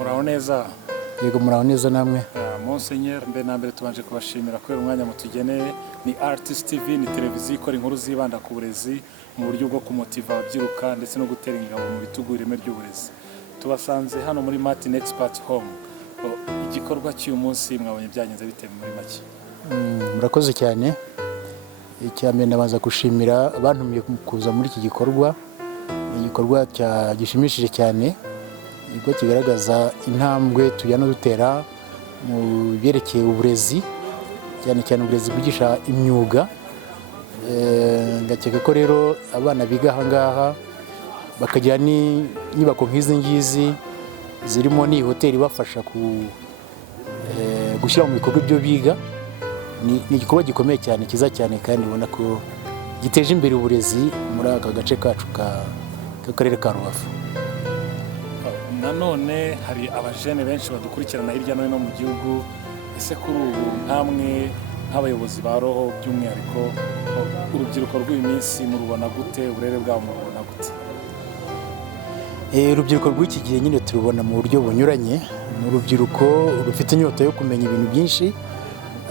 Muraho neza. Yego muraho neza namwe. Monseigneur, mbere na mbere tubanje kubashimira kubera umwanya mutugeneye. Ni Artist TV, ni televiziyo ikora inkuru zibanda ku burezi mu buryo bwo kumotiva ababyiruka ndetse no gutera ingabo mu bitugu ireme ry'uburezi. Tubasanze hano muri Martin Expert Home. Igikorwa cy'uyu munsi mwabonye byagenze bite muri make? Murakoze cyane. Icyambere ndabanza gushimira abantumiye kuza muri iki gikorwa. Igikorwa gishimishije cyane. Ubwo kigaragaza intambwe tujyana dutera mu byerekeye uburezi, cyane cyane uburezi bwigisha imyuga. Ngakeka ko rero abana biga aha ngaha bakagira n'inyubako nk'izi ngizi zirimo ni hoteli ibafasha gushyira mu bikorwa ibyo biga. Ni igikorwa gikomeye cyane, kiza cyane, kandi ubona ko giteje imbere uburezi muri aka gace kacu k'akarere ka Rubavu. Nanone hari abajene benshi badukurikirana hirya no hino mu gihugu. Ese kuri ubu ntamwe nk'abayobozi ba roho by'umwihariko urubyiruko rw'uyu minsi murubona gute? Uburere bwabo murubona gute? Urubyiruko rw'iki gihe nyine turubona mu buryo bunyuranye. Ni urubyiruko rufite inyota yo kumenya ibintu byinshi,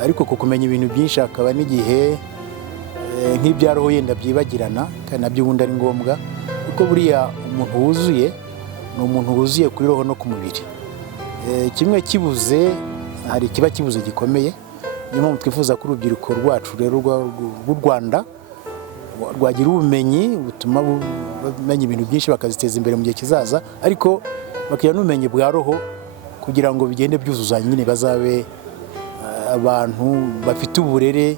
ariko ku kumenya ibintu byinshi hakaba n'igihe nk'ibya roho yenda byibagirana, kandi nabyo ubundi ari ngombwa, kuko buriya umuntu wuzuye ni umuntu wuzuye kuri roho no ku mubiri. Kimwe kibuze, hari ikiba kibuze gikomeye. Niyo mpamvu twifuza ko urubyiruko rwacu rero rw'u Rwanda rwagira ubumenyi butuma bamenya ibintu byinshi, bakaziteza imbere mu gihe kizaza, ariko bakagira n'ubumenyi bwa roho kugira ngo bigende byuzuzanya, nyine bazabe abantu bafite uburere,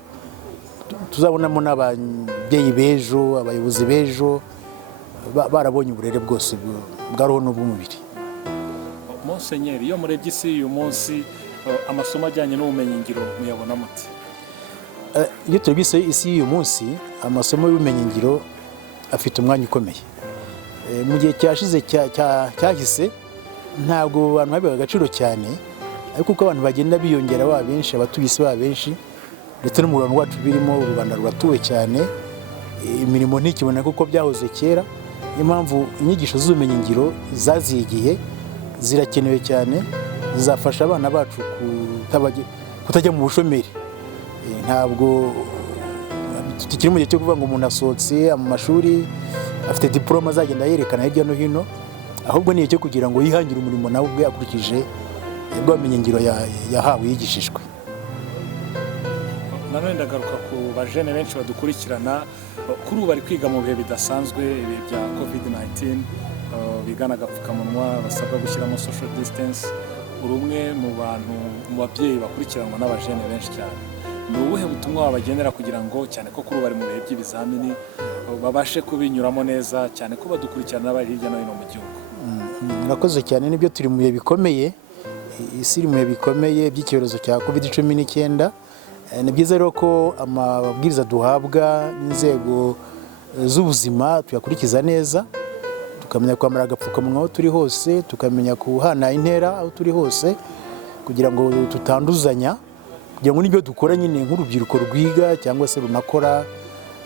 tuzabonamo n'ababyeyi b'ejo, abayobozi b'ejo barabonye uburere bwose bwa roho n'ubw'umubiri. Monseigneur, iyo murebye isi uyu munsi, amasomo ajyanye n'ubumenyi ngiro muyabona muti? Iyo turebye isi y'uyu munsi, amasomo y'ubumenyi ngiro afite umwanya ukomeye. Mu gihe cyashize cyahise ntabwo abantu babihaga agaciro cyane, ariko uko abantu bagenda biyongera baba benshi, abatuye isi baba benshi, ndetse no mu Rwanda rwacu birimo, u Rwanda ruratuwe cyane, imirimo ntikibona kuko byahoze kera. Niyo mpamvu inyigisho z'ubumenyi ngiro zaziye igihe, zirakenewe cyane, zizafasha abana bacu kutajya mu bushomeri. Ntabwo tukiri mu gihe cyo kuvuga ngo umuntu asohotse mu mashuri afite diploma azagenda yerekana hirya no hino, ahubwo ni icyo kugira ngo yihangire umurimo nawe ubwe akurikije ubumenyi ngiro yahawe, yigishijwe. Nanone ndagaruka ku bajene benshi badukurikirana. Kuri ubu bari kwiga mu bihe bidasanzwe, ibihe bya COVID-19, bigana agapfukamunwa, basabwa gushyiramo social distance. Uri umwe mu babyeyi bakurikiranwa n'abajene benshi cyane. Ni ubuhe butumwa wabagenera kugira ngo, cyane ko kuri ubu bari mu bihe by'ibizamini, babashe kubinyuramo neza, cyane ko badukurikirana bari hirya no hino mu gihugu? Murakoze cyane. Nibyo, turi mu bihe bikomeye, isi iri mu bihe bikomeye by'icyorezo cya COVID-19. Ni byiza rero ko amabwiriza duhabwa n'inzego z'ubuzima tuyakurikiza neza, tukamenya kwambara agapfukamunwa aho turi hose, tukamenya kuhana intera aho turi hose, kugira ngo tutanduzanya, kugira ngo n'ibyo dukora nyine nk'urubyiruko rwiga cyangwa se runakora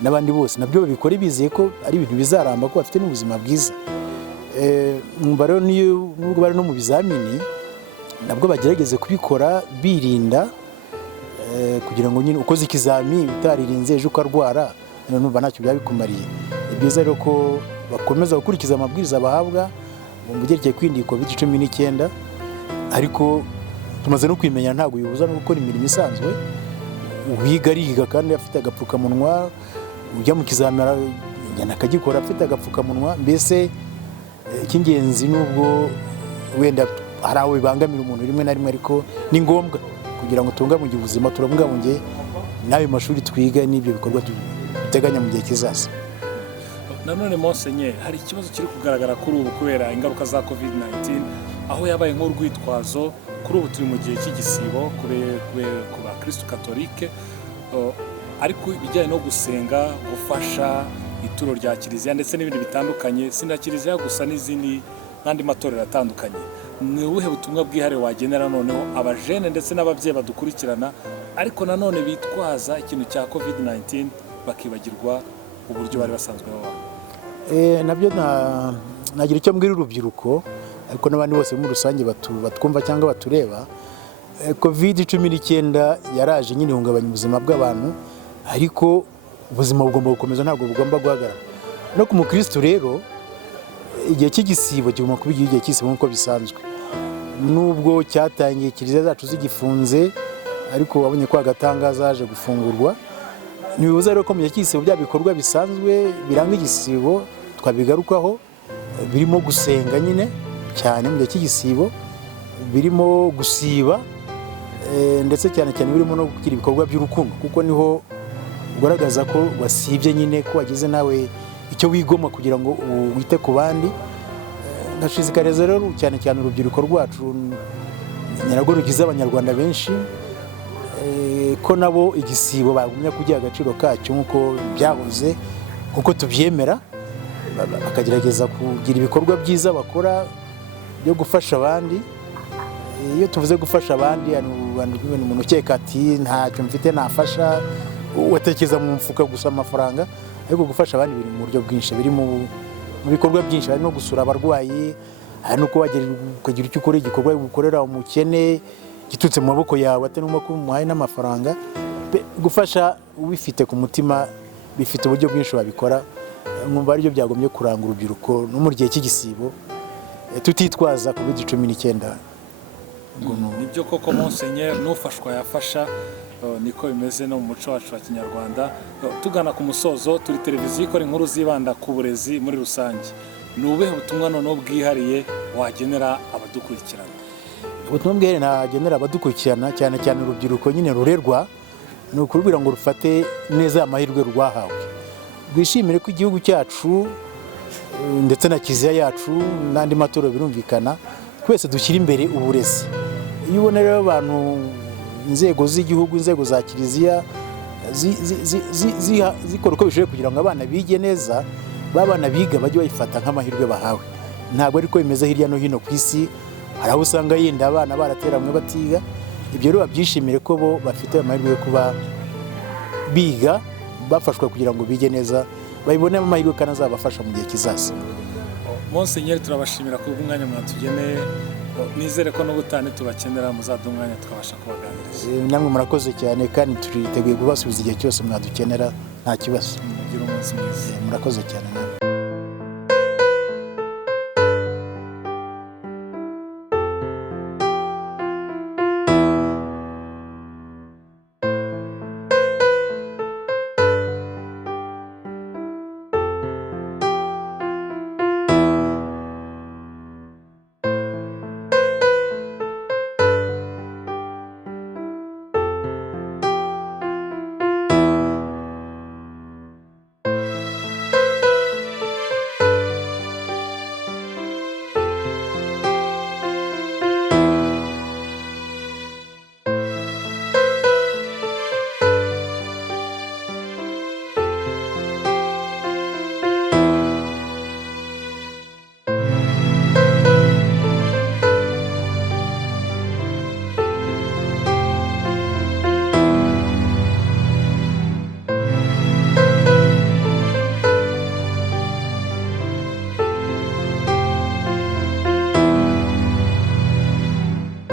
n'abandi bose nabyo babikore bizeye ko ari ibintu bizaramba, ko bafite n'ubuzima bwiza. Mwumva rero nubwo bari no mu bizamini, nabwo bagerageze kubikora birinda, kugira ngo nyine ukoze ikizami utaririnze ejo ukarwara, numva ntacyo byabikumariye. Ni byiza rero ko bakomeza gukurikiza amabwiriza bahabwa mu byerekeye kwirinda COVID-19, ariko tumaze no kwimenya ntabwo bibuza no gukora imirimo isanzwe. Uwiga ariga kandi afite agapfukamunwa, ujya mu kizami akagikora afite agapfukamunwa. Mbese icy'ingenzi, nubwo wenda hari aho bibangamira umuntu rimwe na rimwe, ariko ni ngombwa kugira ngo tubungabunge ubuzima, turabungabunge n'ayo mashuri twiga n'ibyo bikorwa duteganya mu gihe kizaza. Nanone Monseigneur, hari ikibazo kiri kugaragara kuri ubu kubera ingaruka za COVID-19, aho yabaye nk'urwitwazo. Kuri ubu turi mu gihe cy'igisibo ku bakristo katolike, ariko ibijyanye no gusenga, gufasha ituro rya kiliziya ndetse n'ibindi bitandukanye, si na kiliziya gusa, n'andi matorero atandukanye. Ni ubuhe butumwa bwihariye wagenera noneho abajene ndetse n'ababyeyi badukurikirana, ariko nanone bitwaza ikintu cya COVID-19 bakibagirwa uburyo bari basanzwe babaho? Nabyo nagira icyo mbwira urubyiruko, ariko n'abandi bose muri rusange batwumva cyangwa batureba. COVID-19 yaraje nyine ihungabanya ubuzima bw'abantu, ariko ubuzima bugomba gukomeza, ntabwo bugomba guhagarara. No ku mukristo rero igihe cy'igisibo kigomba kuba igihe cy'igisibo nk'uko bisanzwe, nubwo cyatangiye kiliziya zacu zigifunze, ariko wabonye ko agatangaza haje gufungurwa. Ntibibuza rero ko mu gihe cy'igisibo bya bikorwa bisanzwe biranga igisibo twabigarukaho, birimo gusenga nyine cyane mu gihe cy'igisibo, birimo gusiba, ndetse cyane cyane birimo no gukira ibikorwa by'urukundo, kuko niho ugaragaza ko wasibye nyine, ko wagize nawe icyo wigoma kugira ngo wite ku bandi. Ndashishikariza rero cyane cyane urubyiruko rwacu nyarwo rugize abanyarwanda benshi, ko nabo igisibo bagumya kugira agaciro kacyo nk'uko byahoze, nk'uko tubyemera, bakagerageza kugira ibikorwa byiza bakora byo gufasha abandi. Iyo tuvuze gufasha abandi, umuntu ukeka ati ntacyo mfite nafasha, watekereza mu mufuka gusa amafaranga, ariko gufasha abandi biri mu buryo bwinshi, biri mu bikorwa byinshi. Hari no gusura abarwayi, hari no kugira icyo ukora, igikorwa gukorera umukene giturutse mu maboko yawe, atari no kumuhaye n'amafaranga. Gufasha ubifite ku mutima bifite uburyo bwinshi wabikora. Nkumva aribyo byagombye kuranga urubyiruko no mu gihe cy'igisibo, tutitwaza COVID-19. Nibyo koko Monseigneur, n'ufashwa yafasha, niko bimeze no mu muco wacu wa Kinyarwanda. Tugana ku musozo, turi televiziyo ikora inkuru zibanda ku burezi muri rusange. Ni ubuhe butumwa noneho bwihariye wagenera abadukurikirana? Ubutumwa bwihariye nagenera abadukurikirana, cyane cyane urubyiruko nyine rurerwa, ni ukurubwira ngo rufate neza amahirwe rwahawe, rwishimire ko igihugu cyacu ndetse na kiliziya yacu n'andi matorero birumvikana, twese dushyira imbere uburezi. Iyo ubona rero abantu, inzego z'igihugu, inzego za kiliziya zikora uko bishoboye kugira ngo abana bige neza, babana biga bajye bayifata nk'amahirwe bahawe. Ntabwo ariko bimeze hirya no hino ku isi, hari aho usanga yenda abana barateramwe batiga. Ibyo rero babyishimire ko bo bafite amahirwe yo kuba biga, bafashwa kugira ngo bige neza, babibonemo amahirwe kandi azabafasha mu gihe kizaza. Monseigneur, turabashimira ku bw'umwanya mwatugeneye. Nizere ko n'ubutane tubakenera muzaduha umwanya tukabasha kubaganiriza. Namwe murakoze cyane, kandi turiteguye kubasubiza igihe cyose mwadukenera, nta kibazo. Mugire umunsi mwiza. Murakoze cyane namwe.